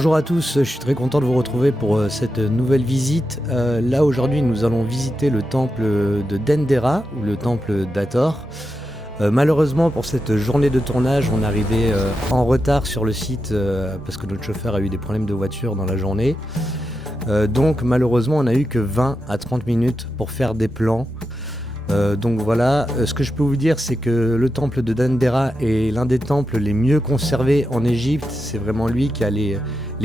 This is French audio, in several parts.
Bonjour à tous, je suis très content de vous retrouver pour cette nouvelle visite. Là aujourd'hui nous allons visiter le temple de Dendera ou le temple d'Hathor. Malheureusement pour cette journée de tournage on est arrivé en retard sur le site parce que notre chauffeur a eu des problèmes de voiture dans la journée. Donc malheureusement on n'a eu que 20 à 30 minutes pour faire des plans. Donc voilà, ce que je peux vous dire c'est que le temple de Dendera est l'un des temples les mieux conservés en Égypte. C'est vraiment lui qui a les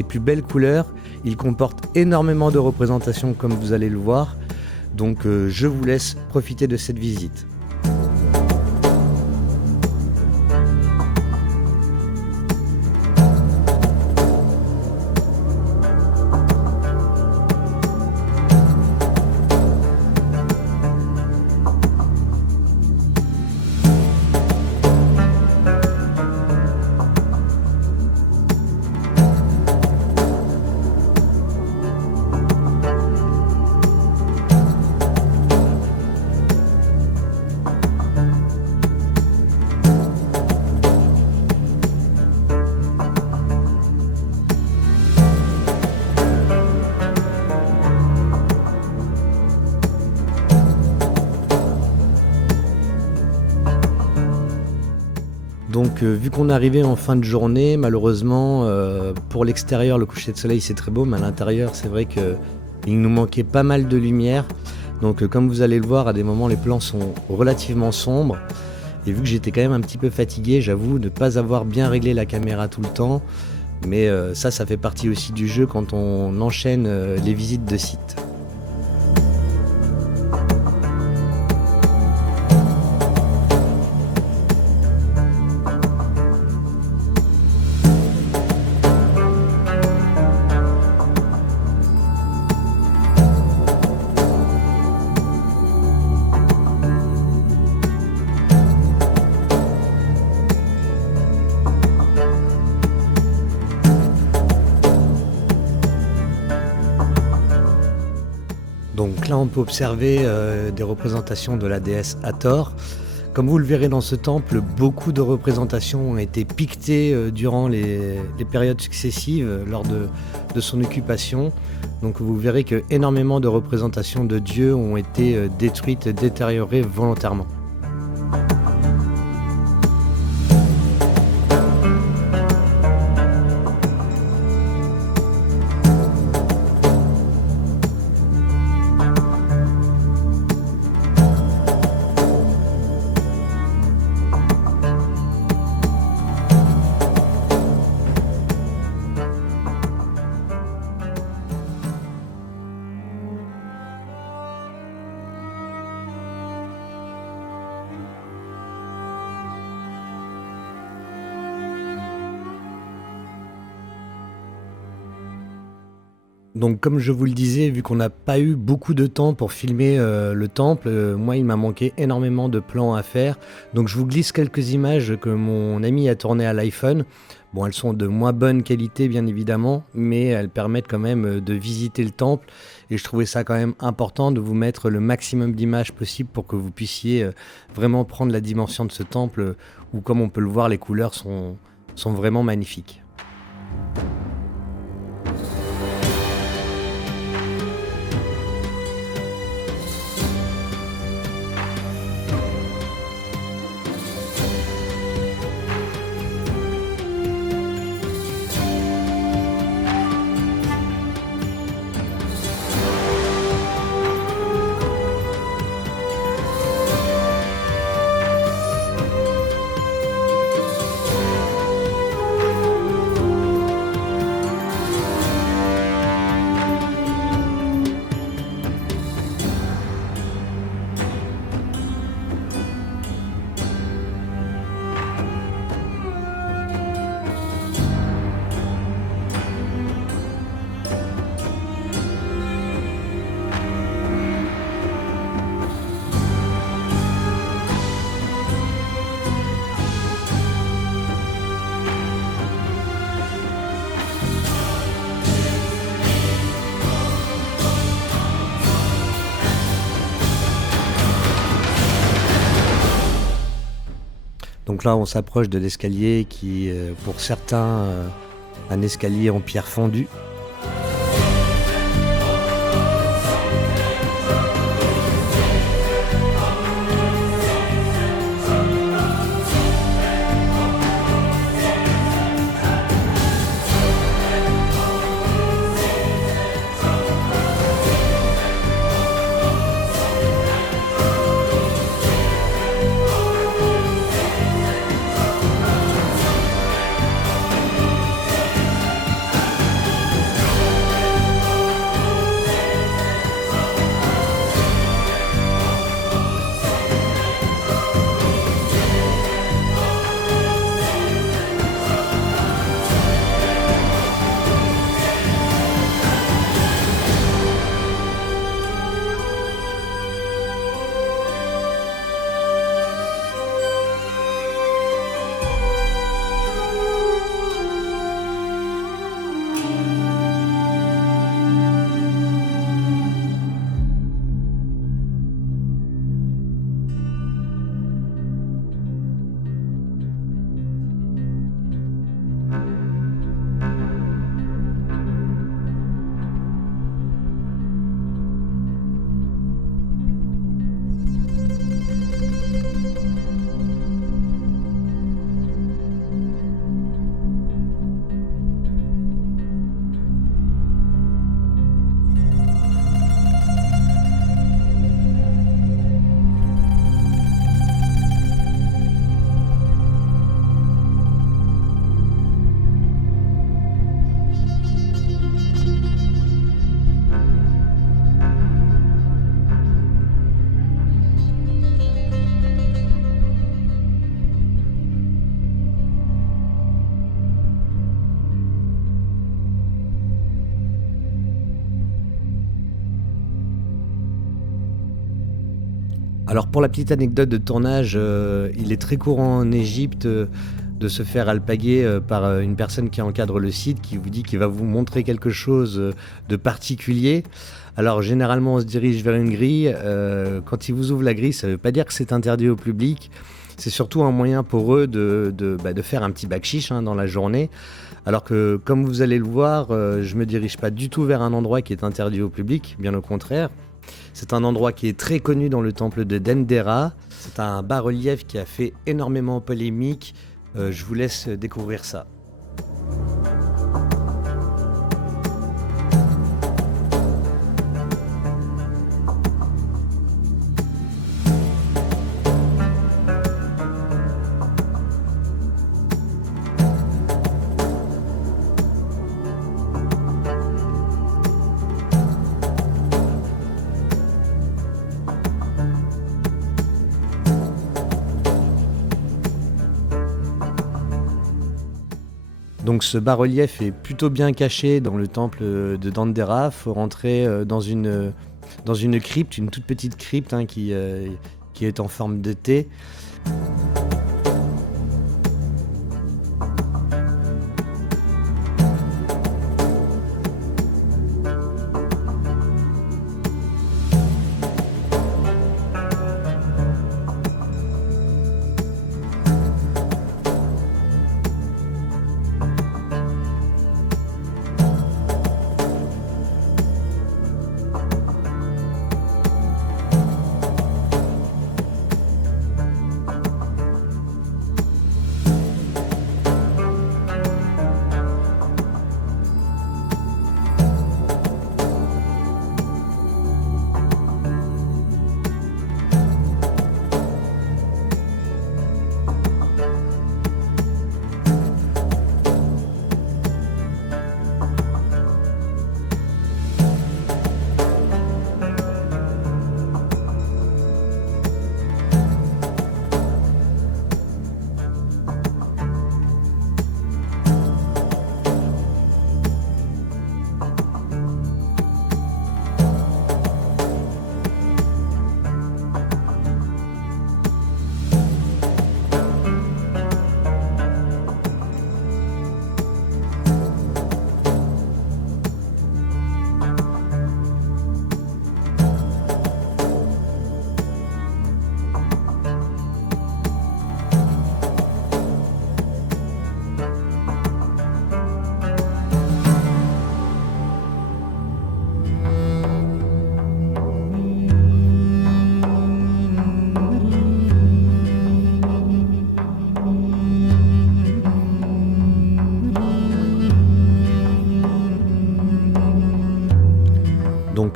plus belles couleurs. Il comporte énormément de représentations comme vous allez le voir. Donc je vous laisse profiter de cette visite. Donc vu qu'on est arrivé en fin de journée, malheureusement pour l'extérieur le coucher de soleil c'est très beau, mais à l'intérieur c'est vrai qu'il nous manquait pas mal de lumière. Donc comme vous allez le voir, à des moments les plans sont relativement sombres. Et vu que j'étais quand même un petit peu fatigué, j'avoue ne pas avoir bien réglé la caméra tout le temps. Mais ça fait partie aussi du jeu quand on enchaîne les visites de sites. Donc là on peut observer des représentations de la déesse Hathor. Comme vous le verrez dans ce temple, beaucoup de représentations ont été piquetées durant les périodes successives lors de son occupation. Donc vous verrez que énormément de représentations de dieux ont été détruites, détériorées volontairement. Donc comme je vous le disais, vu qu'on n'a pas eu beaucoup de temps pour filmer le temple, moi il m'a manqué énormément de plans à faire. Donc je vous glisse quelques images que mon ami a tournées à l'iPhone. Bon, elles sont de moins bonne qualité bien évidemment, mais elles permettent quand même de visiter le temple. Et je trouvais ça quand même important de vous mettre le maximum d'images possible pour que vous puissiez vraiment prendre la dimension de ce temple où, comme on peut le voir, les couleurs sont vraiment magnifiques. Donc là, on s'approche de l'escalier qui, pour certains, un escalier en pierre fondue. Alors pour la petite anecdote de tournage, il est très courant en Égypte de se faire alpaguer par une personne qui encadre le site, qui vous dit qu'il va vous montrer quelque chose de particulier. Alors généralement on se dirige vers une grille. Quand ils vous ouvrent la grille, ça ne veut pas dire que c'est interdit au public. C'est surtout un moyen pour eux de faire un petit bakshish dans la journée. Alors que comme vous allez le voir, je ne me dirige pas du tout vers un endroit qui est interdit au public, bien au contraire. C'est un endroit qui est très connu dans le temple de Dendera. C'est un bas-relief qui a fait énormément polémique. Je vous laisse découvrir ça. Donc ce bas-relief est plutôt bien caché dans le temple de Dendera. Il faut rentrer dans une crypte, une toute petite crypte qui est en forme de T.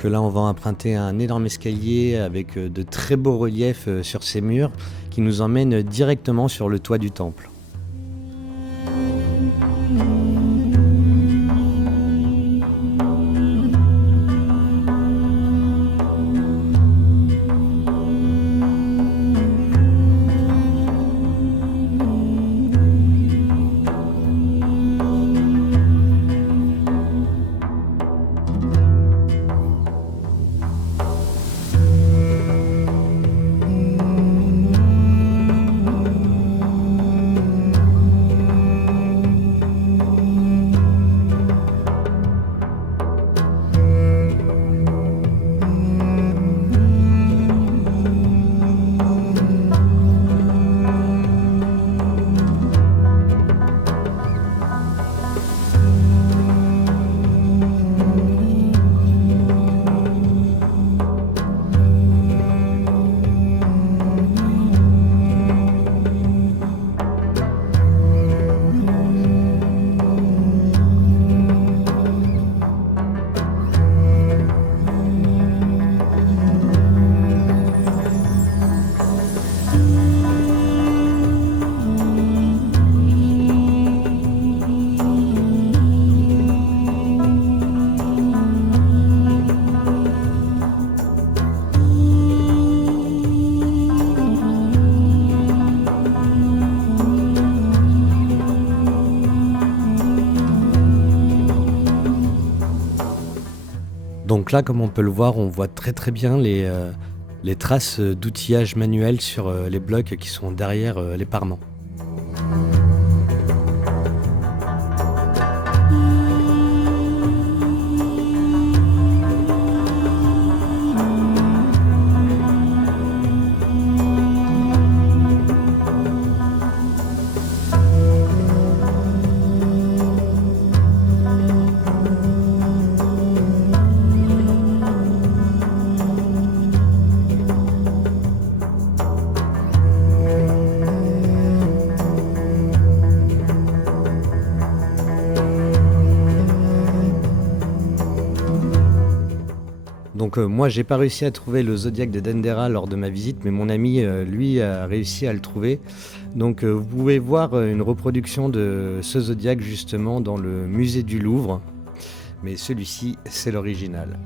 Donc là, on va emprunter un énorme escalier avec de très beaux reliefs sur ces murs qui nous emmènent directement sur le toit du temple. Donc là, comme on peut le voir, on voit très bien les traces d'outillage manuel sur les blocs qui sont derrière les parements. Donc moi j'ai pas réussi à trouver le zodiaque de Dendera lors de ma visite, mais mon ami lui a réussi à le trouver. Donc vous pouvez voir une reproduction de ce zodiaque justement dans le musée du Louvre, mais celui-ci c'est l'original.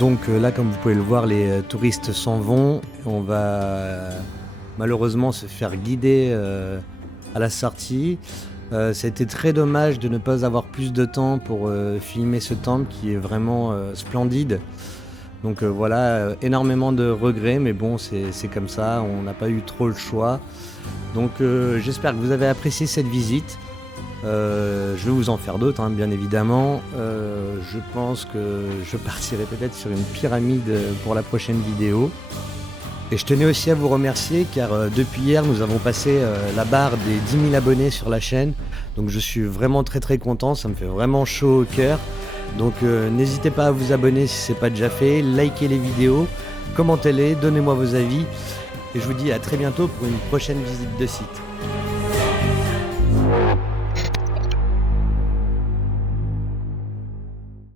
Donc là, comme vous pouvez le voir, les touristes s'en vont. On va malheureusement se faire guider à la sortie. C'était très dommage de ne pas avoir plus de temps pour filmer ce temple qui est vraiment splendide. Donc voilà, énormément de regrets, mais bon, c'est comme ça, on n'a pas eu trop le choix. Donc j'espère que vous avez apprécié cette visite. Je vais vous en faire d'autres, bien évidemment. Je pense que je partirai peut-être sur une pyramide pour la prochaine vidéo. Et je tenais aussi à vous remercier car depuis hier, nous avons passé la barre des 10 000 abonnés sur la chaîne. Donc je suis vraiment très content, ça me fait vraiment chaud au cœur. Donc n'hésitez pas à vous abonner si ce n'est pas déjà fait, likez les vidéos, commentez-les, donnez-moi vos avis. et je vous dis à très bientôt pour une prochaine visite de site.